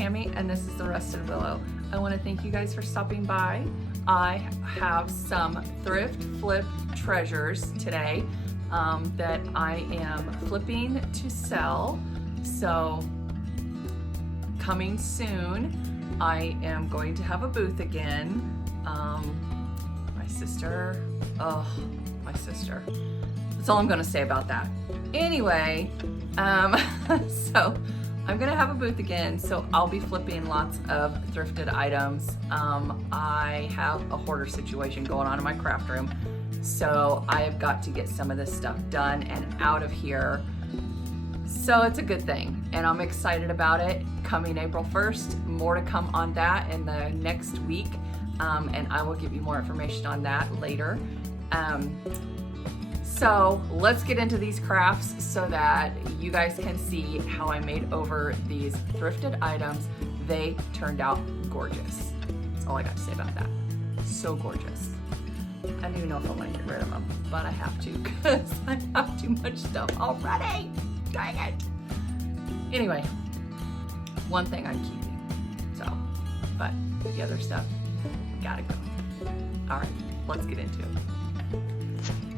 Tammy, and this is The Rusted Willow. I want to thank you guys for stopping by. I have some thrift flip treasures today that I am flipping to sell. So coming soon, I am going to have a booth again. My sister. That's all I'm going to say about that. Anyway, so I'm gonna have a booth again, so I'll be flipping lots of thrifted items. I have a hoarder situation going on in my craft room, so I have got to get some of this stuff done and out of here. So it's a good thing, and I'm excited about it. Coming April 1st, more to come on that in the next week, and I will give you more information on that later. So let's get into these crafts so that you guys can see how I made over these thrifted items. They turned out gorgeous. That's all I got to say about that. So gorgeous. I don't even know if I want to get rid of them, but I have to because I have too much stuff already. Dang it. Anyway, one thing I'm keeping. So, but the other stuff, gotta go. All right, let's get into it.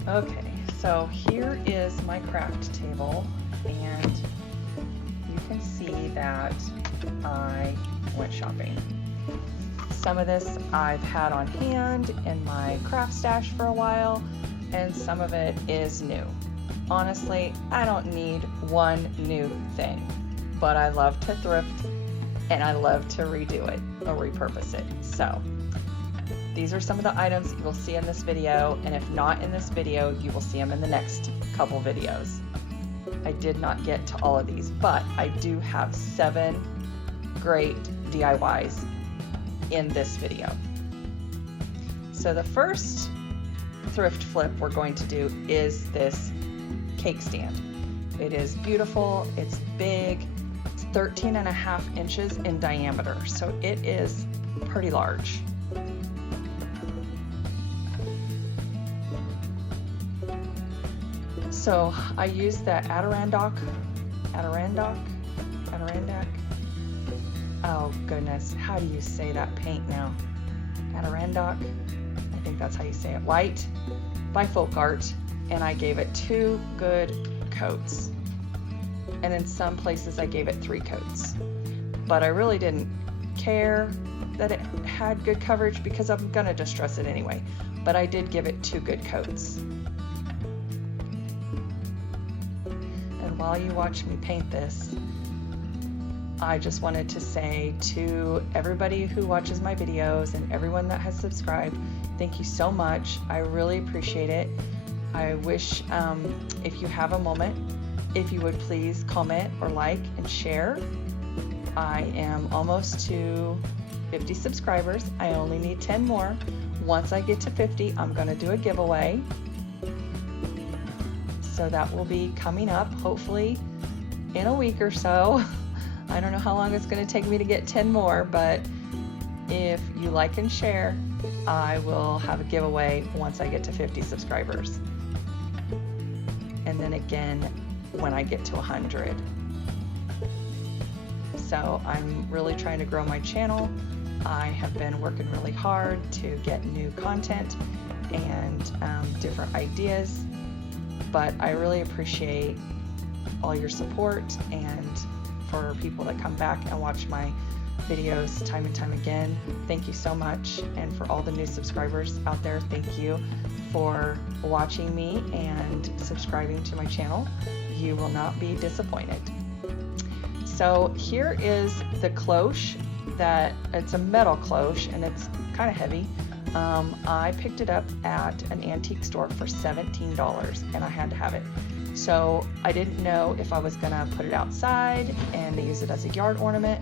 Okay. So here is my craft table, and you can see that I went shopping. Some of this I've had on hand in my craft stash for a while, and some of it is new. Honestly, I don't need one new thing, but I love to thrift and I love to redo it or repurpose it. So these are some of the items that you will see in this video, and if not in this video, you will see them in the next couple videos. I did not get to all of these, but I do have 7 great DIYs in this video. So the first thrift flip we're going to do is this cake stand. It is beautiful, it's big, it's 13.5 inches in diameter, so it is pretty large. So I used the Adirondack. Oh goodness, how do you say that paint now? Adirondack, I think that's how you say it. White by Folk Art, and I gave it 2 good coats. And in some places I gave it 3 coats. But I really didn't care that it had good coverage because I'm gonna distress it anyway. But I did give it 2 good coats. While you watch me paint this, I just wanted to say to everybody who watches my videos and everyone that has subscribed, thank you so much. I really appreciate it. I wish if you have a moment, if you would please comment or like and share. I am almost to 50 subscribers. I only need 10 more. Once I get to 50, I'm going to do a giveaway. So that will be coming up hopefully in a week or so. I don't know how long it's going to take me to get 10 more, but if you like and share, I will have a giveaway once I get to 50 subscribers. And then again when I get to 100. So I'm really trying to grow my channel. I have been working really hard to get new content and different ideas. But I really appreciate all your support, and for people that come back and watch my videos time and time again, thank you so much. And for all the new subscribers out there, thank you for watching me and subscribing to my channel. You will not be disappointed. So here is the cloche. It's a metal cloche and it's kind of heavy. I picked it up at an antique store for $17 and I had to have it. So I didn't know if I was gonna put it outside and use it as a yard ornament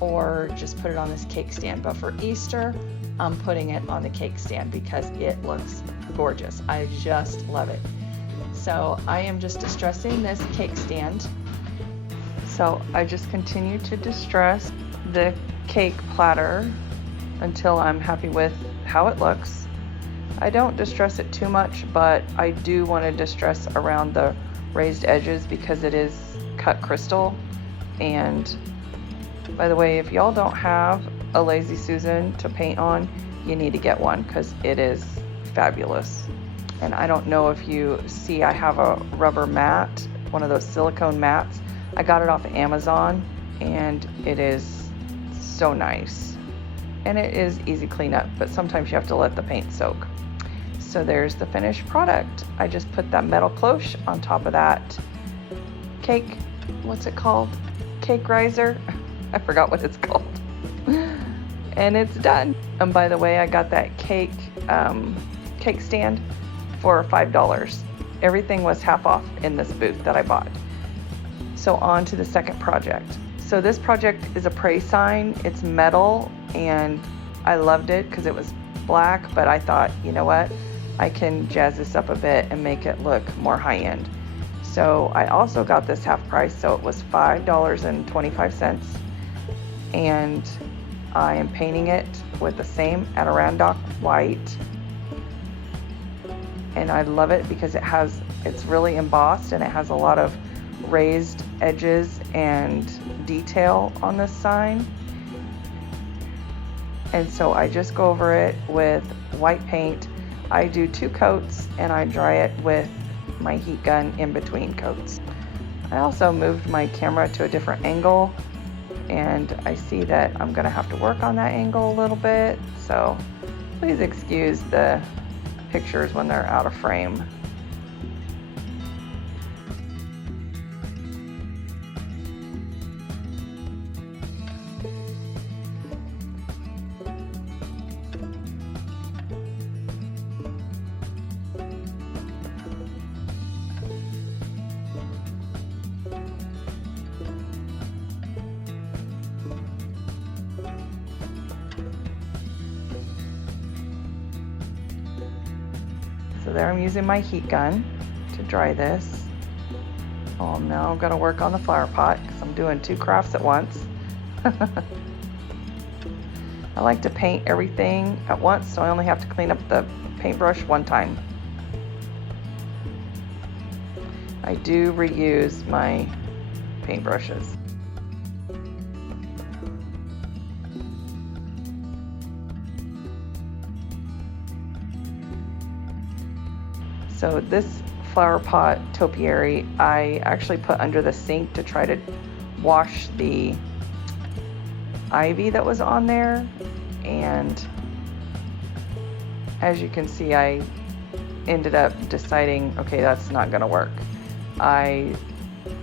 or just put it on this cake stand. But for Easter, I'm putting it on the cake stand because it looks gorgeous. I just love it. So I am just distressing this cake stand. So I just continue to distress the cake platter until I'm happy with how it looks. I don't distress it too much, but I do want to distress around the raised edges because it is cut crystal and By the way, if y'all don't have a Lazy Susan to paint on, you need to get one because it is fabulous. And I don't know if you see, I have a rubber mat, one of those silicone mats. I got it off of Amazon and it is so nice. And it is easy cleanup, but sometimes you have to let the paint soak. So there's the finished product. I just put that metal cloche on top of that cake, what's it called? Cake riser? I forgot what it's called. And it's done. And by the way, I got that cake stand for $5. Everything was half off in this booth that I bought. So on to the second project. So this project is a pray sign. It's metal and I loved it because it was black, but I thought, you know what? I can jazz this up a bit and make it look more high-end. So I also got this half price, so it was $5.25. And I am painting it with the same Adirondack white. And I love it because it's really embossed and it has a lot of raised edges and detail on this sign. And so I just go over it with white paint. I do 2 coats and I dry it with my heat gun in between coats. I also moved my camera to a different angle and I see that I'm gonna have to work on that angle a little bit. So please excuse the pictures when they're out of frame. So there I'm using my heat gun to dry this. Oh, now I'm gonna work on the flower pot because I'm doing 2 crafts at once. I like to paint everything at once so I only have to clean up the paintbrush one time. I do reuse my paintbrushes. So this flower pot topiary, I actually put under the sink to try to wash the ivy that was on there. And as you can see, I ended up deciding, okay, that's not gonna work. I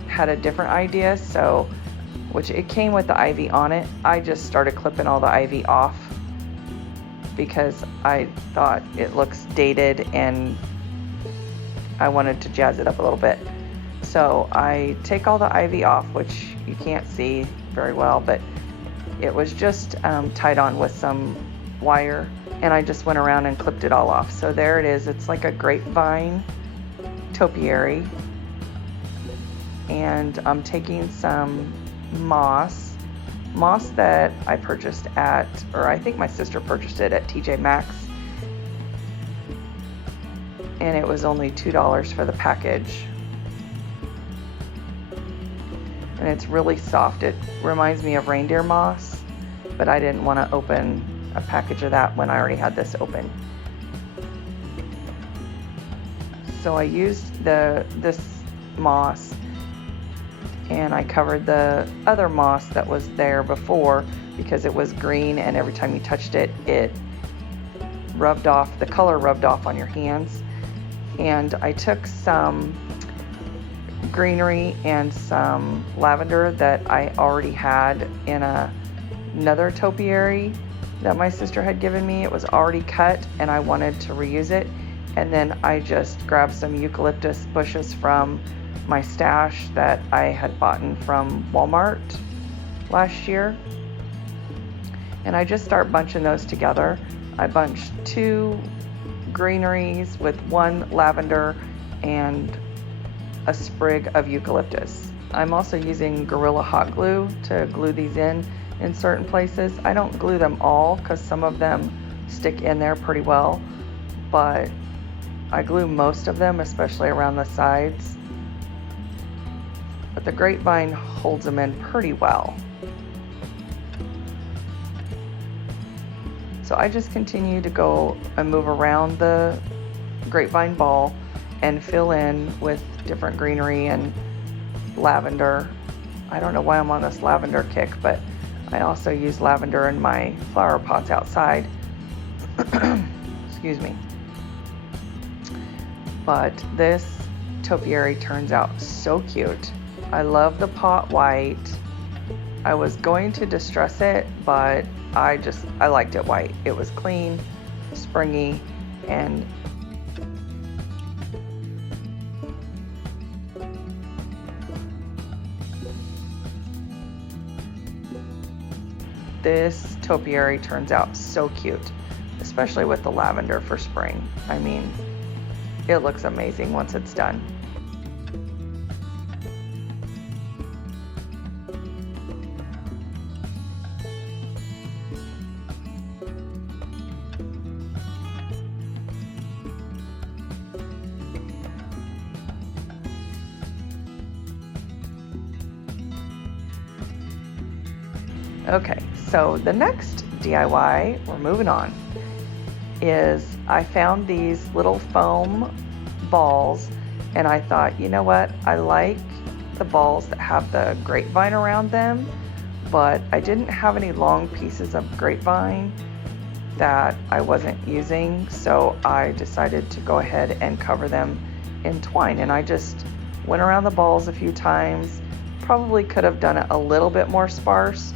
had a different idea, which it came with the ivy on it. I just started clipping all the ivy off because I thought it looks dated and I wanted to jazz it up a little bit. So I take all the ivy off, which you can't see very well, but it was just tied on with some wire, and I just went around and clipped it all off. So there it is. It's like a grapevine topiary, and I'm taking some moss that I purchased or I think my sister purchased it at TJ Maxx. And it was only $2 for the package. And it's really soft. It reminds me of reindeer moss, but I didn't want to open a package of that when I already had this open. So I used this moss and I covered the other moss that was there before because it was green and every time you touched it, it rubbed off, the color rubbed off on your hands. And I took some greenery and some lavender that I already had in another topiary that my sister had given me. It was already cut and I wanted to reuse it. And then I just grabbed some eucalyptus bushes from my stash that I had bought from Walmart last year. And I just start bunching those together. I bunched 2 greeneries with 1 lavender and a sprig of eucalyptus. I'm also using Gorilla Hot Glue to glue these in certain places. I don't glue them all because some of them stick in there pretty well, but I glue most of them, especially around the sides. But the grapevine holds them in pretty well. So I just continue to go and move around the grapevine ball and fill in with different greenery and lavender. I don't know why I'm on this lavender kick, but I also use lavender in my flower pots outside. Excuse me. But this topiary turns out so cute. I love the pot white. I was going to distress it, but I liked it white. It was clean, springy, and this topiary turns out so cute, especially with the lavender for spring. I mean, it looks amazing once it's done. Okay, so the next DIY, we're moving on, is I found these little foam balls, and I thought, you know what, I like the balls that have the grapevine around them, but I didn't have any long pieces of grapevine that I wasn't using, so I decided to go ahead and cover them in twine. And I just went around the balls a few times. Probably could have done it a little bit more sparse,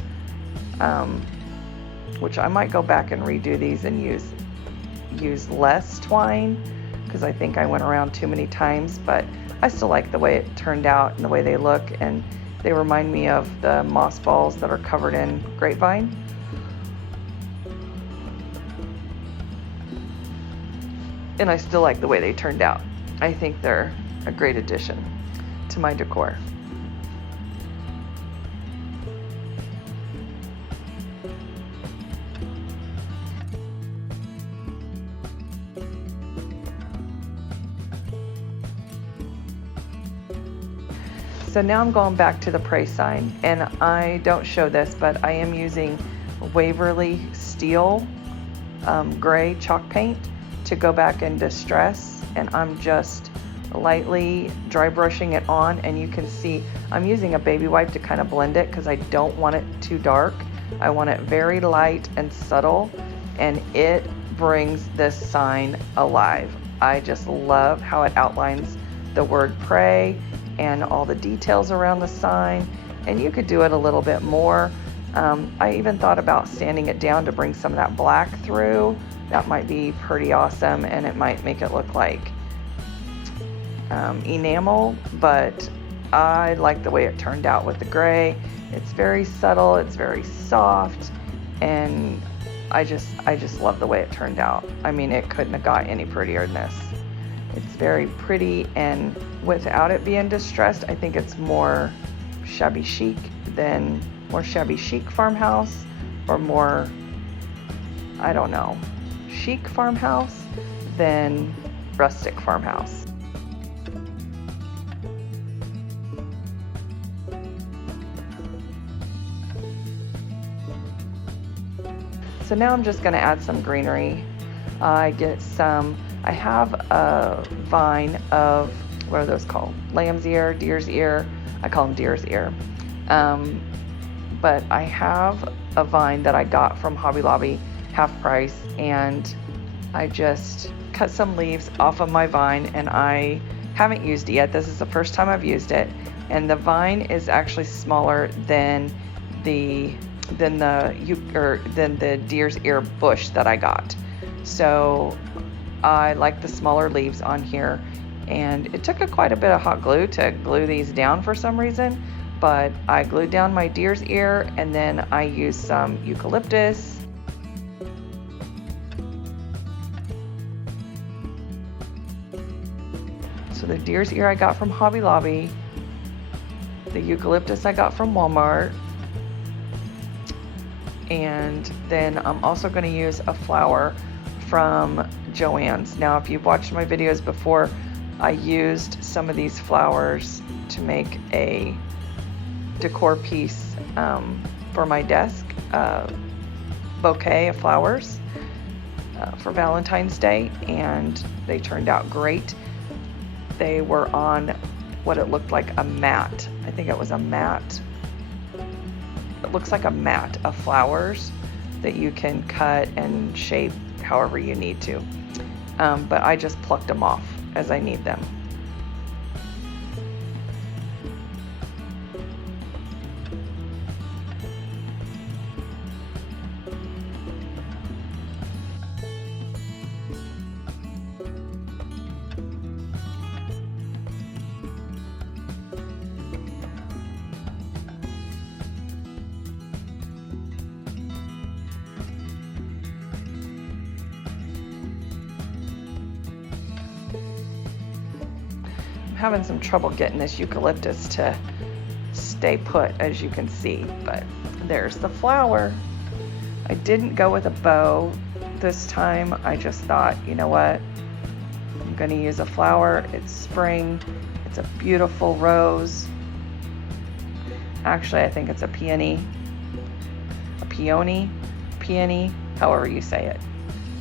which I might go back and redo these and use less twine, because I think I went around too many times, but I still like the way it turned out and the way they look, and they remind me of the moss balls that are covered in grapevine. And I still like the way they turned out. I think they're a great addition to my decor. So now I'm going back to the pray sign, and I don't show this, but I am using Waverly Steel gray chalk paint to go back and distress, and I'm just lightly dry brushing it on, and you can see I'm using a baby wipe to kind of blend it because I don't want it too dark. I want it very light and subtle, and it brings this sign alive. I just love how it outlines the word pray and all the details around the sign, and you could do it a little bit more. I even thought about sanding it down to bring some of that black through. That might be pretty awesome, and it might make it look like enamel, but I like the way it turned out with the gray. It's very subtle, it's very soft, and I just love the way it turned out. I mean, it couldn't have got any prettier than this. It's very pretty, and without it being distressed, I think it's more shabby chic farmhouse, or more, I don't know, chic farmhouse than rustic farmhouse. So now I'm just going to add some greenery. I have a vine of, what are those called? Lamb's ear, deer's ear. I call them deer's ear. But I have a vine that I got from Hobby Lobby, half price, and I just cut some leaves off of my vine, and I haven't used it yet. This is the first time I've used it, and the vine is actually smaller than the deer's ear bush that I got. So I like the smaller leaves on here, and it took quite a bit of hot glue to glue these down for some reason, but I glued down my deer's ear, and then I used some eucalyptus. So the deer's ear I got from Hobby Lobby, the eucalyptus I got from Walmart, and then I'm also going to use a flower from Joann's. Now, if you've watched my videos before, I used some of these flowers to make a decor piece for my desk, bouquet of flowers. for Valentine's Day, and they turned out great. They were on what it looked like a mat. I think it was a mat. It looks like a mat of flowers that you can cut and shape however you need to. But I just plucked them off as I need them. Having some trouble getting this eucalyptus to stay put, as you can see, but there's the flower. I didn't go with a bow this time. I just thought, you know what, I'm going to use a flower. It's spring. It's a beautiful rose. Actually, I think it's a peony, however you say it,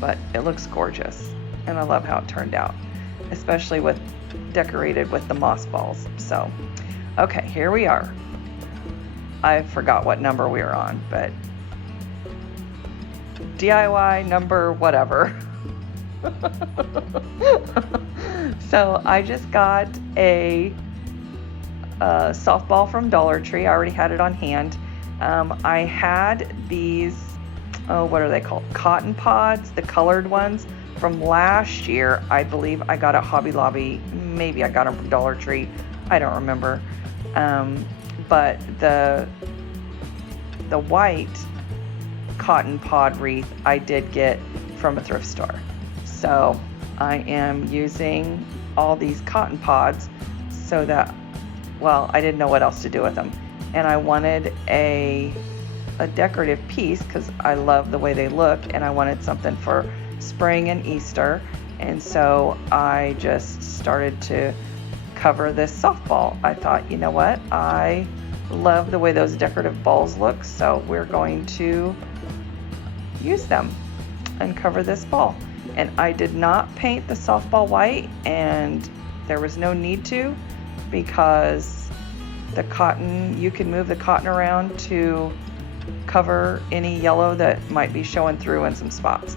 but it looks gorgeous, and I love how it turned out, especially with decorated with the moss balls. So, okay, here we are. I forgot what number we were on, but DIY number whatever. So I just got a softball from Dollar Tree. I already had it on hand. I had these, what are they called? Cotton pods, the colored ones from last year. I believe I got at Hobby Lobby. Maybe I got them from Dollar Tree. I don't remember. But the white cotton pod wreath I did get from a thrift store. So I am using all these cotton pods so that, well, I didn't know what else to do with them. And I wanted a decorative piece because I love the way they look, and I wanted something for spring and Easter. And so I just started to cover this softball. I thought, you know what? I love the way those decorative balls look, so we're going to use them and cover this ball. And I did not paint the softball white, and there was no need to, because the cotton, you can move the cotton around to cover any yellow that might be showing through in some spots.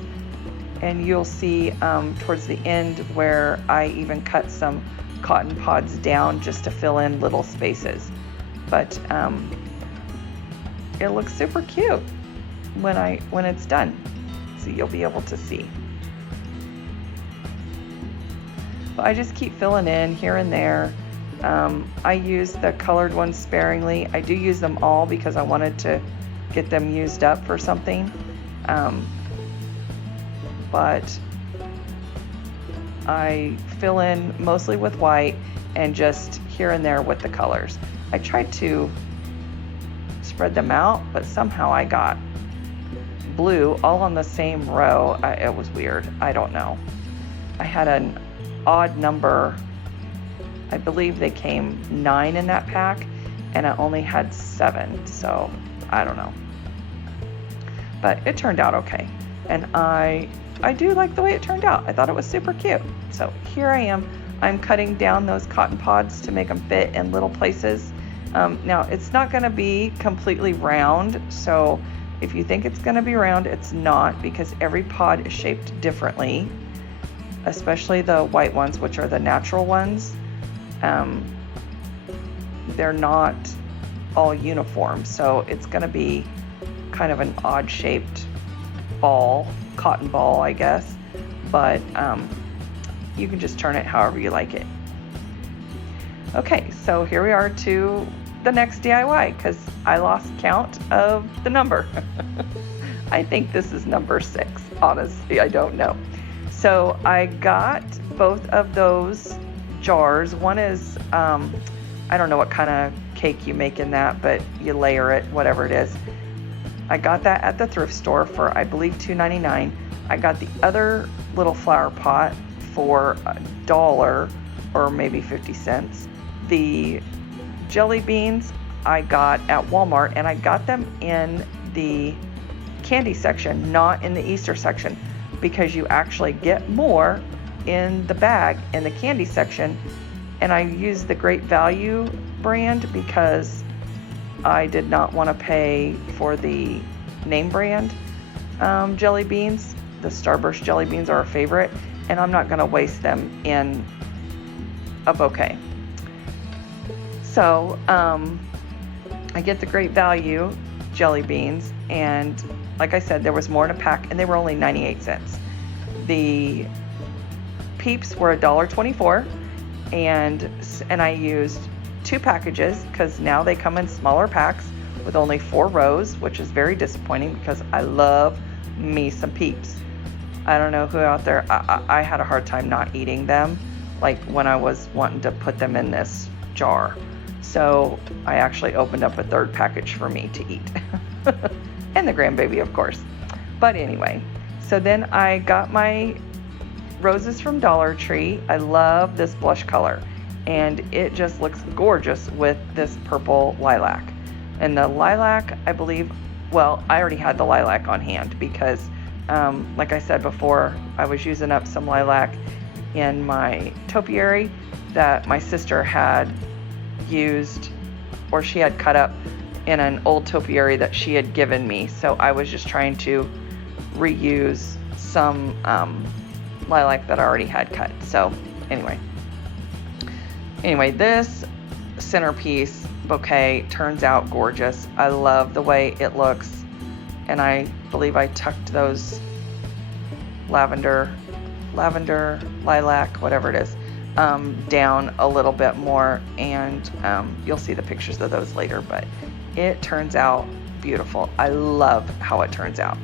And you'll see towards the end where I even cut some cotton pods down just to fill in little spaces. But it looks super cute when it's done. So you'll be able to see. But I just keep filling in here and there. I use the colored ones sparingly. I do use them all because I wanted to get them used up for something. But I fill in mostly with white and just here and there with the colors. I tried to spread them out, but somehow I got blue all on the same row. It was weird. I don't know. I had an odd number. I believe they came 9 in that pack, and I only had 7, so I don't know. But it turned out okay, and I do like the way it turned out. I thought it was super cute. So here I am. I'm cutting down those cotton pods to make them fit in little places. Now it's not going to be completely round, so if you think it's going to be round, it's not, because every pod is shaped differently, especially the white ones, which are the natural ones. They're not all uniform, so it's going to be kind of an odd shaped ball, cotton ball, I guess, but you can just turn it however you like it. Okay, so here we are to the next DIY, because I lost count of the number. I think this is number 6, honestly, I don't know. So I got both of those jars. One is, I don't know what kind of cake you make in that, but you layer it, whatever it is. I got that at the thrift store for, I believe, $2.99. I got the other little flower pot for $1 or maybe 50 cents. The jelly beans I got at Walmart, and I got them in the candy section, not in the Easter section. because you actually get more in the bag in the candy section. And I used the Great Value brand because I did not want to pay for the name brand jelly beans. The Starburst jelly beans are a favorite, and I'm not going to waste them in a bouquet. So I get the Great Value jelly beans, and like I said, there was more in a pack, and they were only 98 cents. The Peeps were $1.24, and I used 2 packages because now they come in smaller packs with only 4 rows, which is very disappointing because I love me some Peeps. I don't know who out there, I had a hard time not eating them, like when I was wanting to put them in this jar. So I actually opened up a 3rd package for me to eat. And the grandbaby, of course. But anyway, so then I got my roses from Dollar Tree. I love this blush color, and it just looks gorgeous with this purple lilac. And the lilac, I believe, well, I already had the lilac on hand because like I said before, I was using up some lilac in my topiary that my sister had used, or she had cut up in an old topiary that she had given me. So I was just trying to reuse some lilac that I already had cut. So anyway, this centerpiece bouquet turns out gorgeous. I love the way it looks. And I believe I tucked those lavender, lilac, whatever it is, down a little bit more. And you'll see the pictures of those later, but it turns out beautiful. I love how it turns out.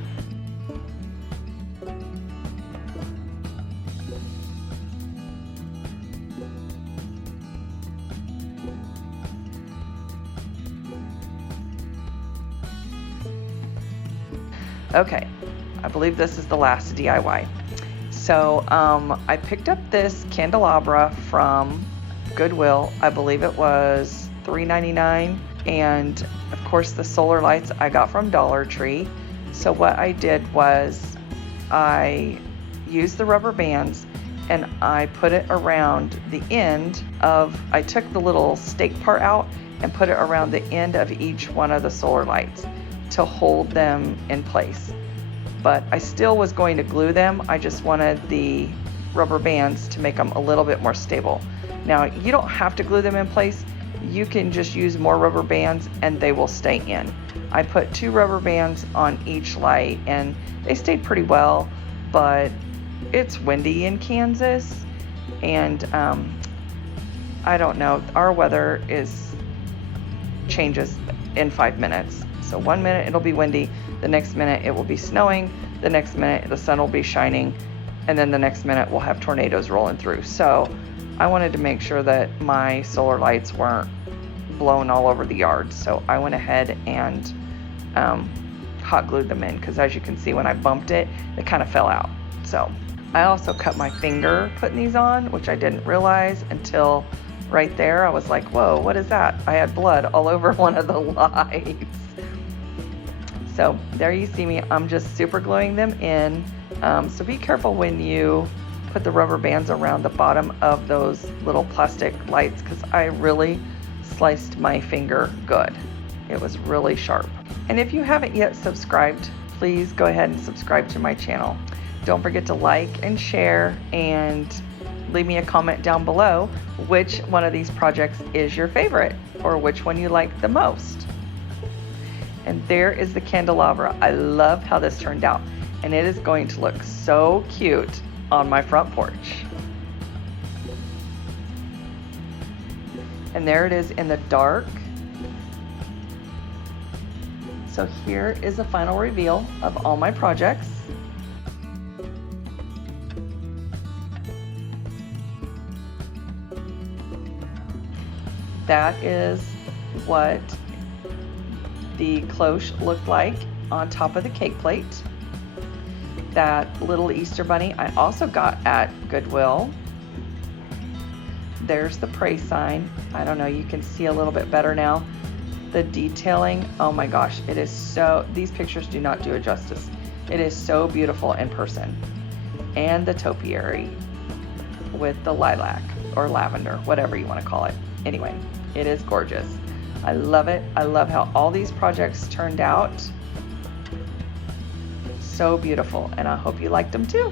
Okay, I believe this is the last DIY. So I picked up this candelabra from Goodwill. I believe it was $3.99. And of course the solar lights I got from Dollar Tree. So what I did was I used the rubber bands and I put it around the end of, I took the little stake part out and put it around the end of each one of the solar lights to hold them in place. But I still was going to glue them. I just wanted the rubber bands to make them a little bit more stable. Now, you don't have to glue them in place. You can just use more rubber bands and they will stay in. I put 2 rubber bands on each light and they stayed pretty well, but it's windy in Kansas, and I don't know, our weather changes in 5 minutes. So 1 minute it'll be windy, the next minute it will be snowing, the next minute the sun will be shining, and then the next minute we'll have tornadoes rolling through. So I wanted to make sure that my solar lights weren't blown all over the yard. So I went ahead and hot glued them in, because as you can see when I bumped it, it kind of fell out. So I also cut my finger putting these on, which I didn't realize until right there. I was like, whoa, what is that? I had blood all over one of the lights. So there you see me, I'm just super gluing them in. So be careful when you put the rubber bands around the bottom of those little plastic lights, because I really sliced my finger good. It was really sharp. And if you haven't yet subscribed, please go ahead and subscribe to my channel. Don't forget to like and share, and leave me a comment down below which one of these projects is your favorite, or which one you like the most. And there is the candelabra. I love how this turned out, and it is going to look so cute on my front porch. And there it is in the dark. So here is the final reveal of all my projects. That is what the cloche looked like on top of the cake plate. That little Easter bunny I also got at Goodwill. There's the pray sign. I don't know, you can see a little bit better now. The detailing, oh my gosh, it is so, these pictures do not do it justice. It is so beautiful in person. and the topiary with the lilac or lavender, whatever you want to call it. Anyway, it is gorgeous. I love it. I love how all these projects turned out. So beautiful, and I hope you liked them too.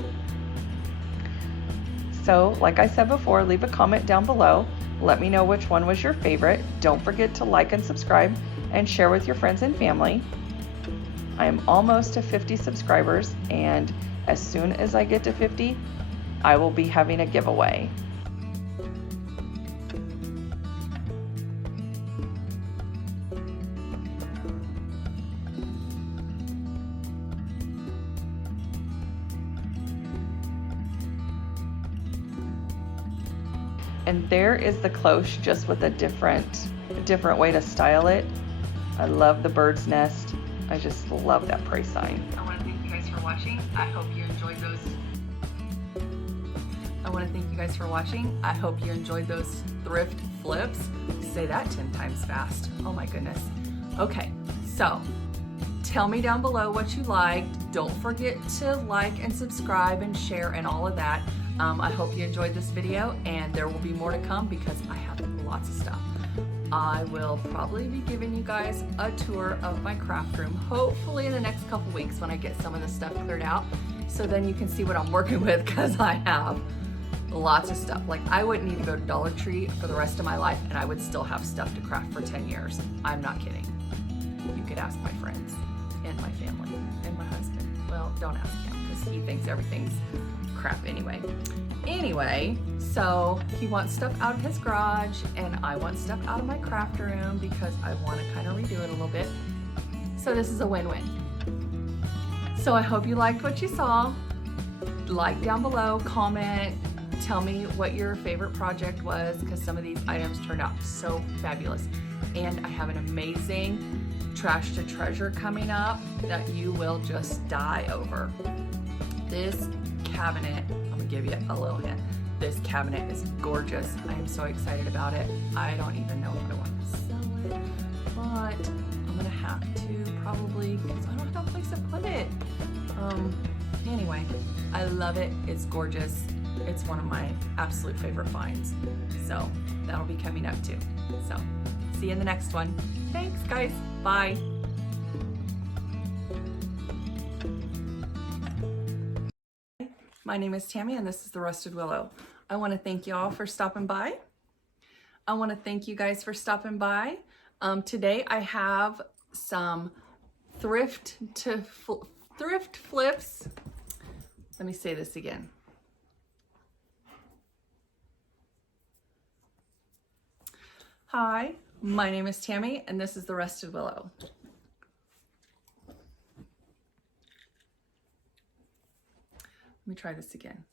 So, like I said before, leave a comment down below. Let me know which one was your favorite. Don't forget to like and subscribe and share with your friends and family. I am almost to 50 subscribers, and as soon as I get to 50, I will be having a giveaway. And there is the cloche, just with a different way to style it. I love the bird's nest. I just love that price sign. I want to thank you guys for watching. I hope you enjoyed those. Thrift flips. Say that 10 times fast. Oh my goodness. Okay, so tell me down below what you liked. Don't forget to like and subscribe and share and all of that. I hope you enjoyed this video, and there will be more to come because I have lots of stuff. I will probably be giving you guys a tour of my craft room, hopefully in the next couple weeks when I get some of the stuff cleared out, so then you can see what I'm working with, because I have lots of stuff. Like, I wouldn't need to go to Dollar Tree for the rest of my life and I would still have stuff to craft for 10 years. I'm not kidding. You could ask my friends and my family and my husband. Well, don't ask him because he thinks everything's crap anyway. So he wants stuff out of his garage and I want stuff out of my craft room because I want to kind of redo it a little bit. So this is a win-win. So I hope you liked what you saw. Like down below, comment, tell me what your favorite project was, because some of these items turned out so fabulous. And I have an amazing trash to treasure coming up that you will just die over. This cabinet, I'm gonna give you a little hint. This cabinet is gorgeous. I am so excited about it. I don't even know if I want to sell it, but I'm gonna have to probably, because I don't have a place to put it. Anyway, I love it. It's gorgeous. It's one of my absolute favorite finds. So that'll be coming up too. So see you in the next one. Thanks guys. Bye. My name is Tammie and this is The Rusted Willow. I want to thank y'all for stopping by. I want to thank you guys for stopping by. Today I have some thrift flips. Let me say this again. Hi, my name is Tammie and this is The Rusted Willow. Let me try this again.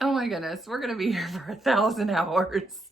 Oh my goodness, we're gonna be here for 1,000 hours.